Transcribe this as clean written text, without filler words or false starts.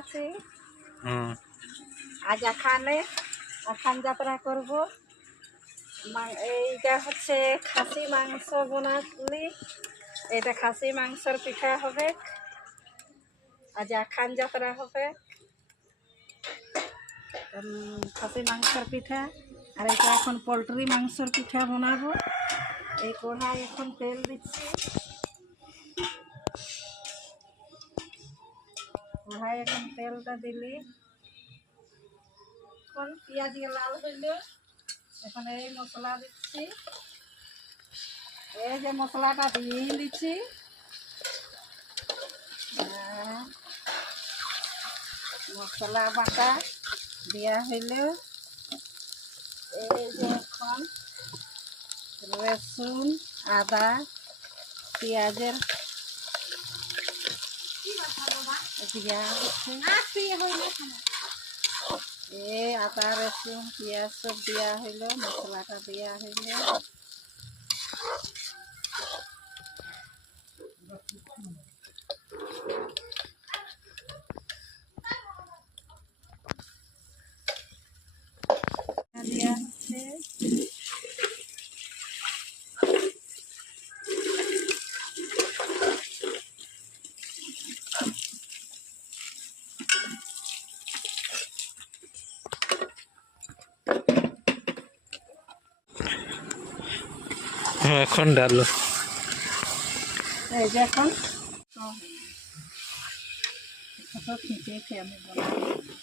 আছি। আজ আখান যাত্রা করব। এইটা হচ্ছে খাসি মাংস বানালি। এটা খাসি মাংসের পিঠা হবে। আজ আখান যাত্রা হবে। খাসি মাংসের পিঠা। আর এটা এখন পোলট্রি মাংসের পিঠা বানাবো। এই কড়াই এখন তেল দিচ্ছি। কড়াই এখন তেলটা দিলি এখন পেঁয়াজ দিয়ে লাল হইল। এখন এই মশলা দিচ্ছি। এই যে মশলাটা দিয়ে দিচ্ছি। মশলা বাটা দেওয়া হইল। এই যে এখন রসুন আদা পেঁয়াজের দিয়া হচ্ছে। আদা রসুন পেঁয়াজ সব দেওয়া হইল। মশলাটা দেওয়া হইল। দেওয়া হচ্ছে। এখন ডালো। এই যে এখন খিচে আমি বানাবো।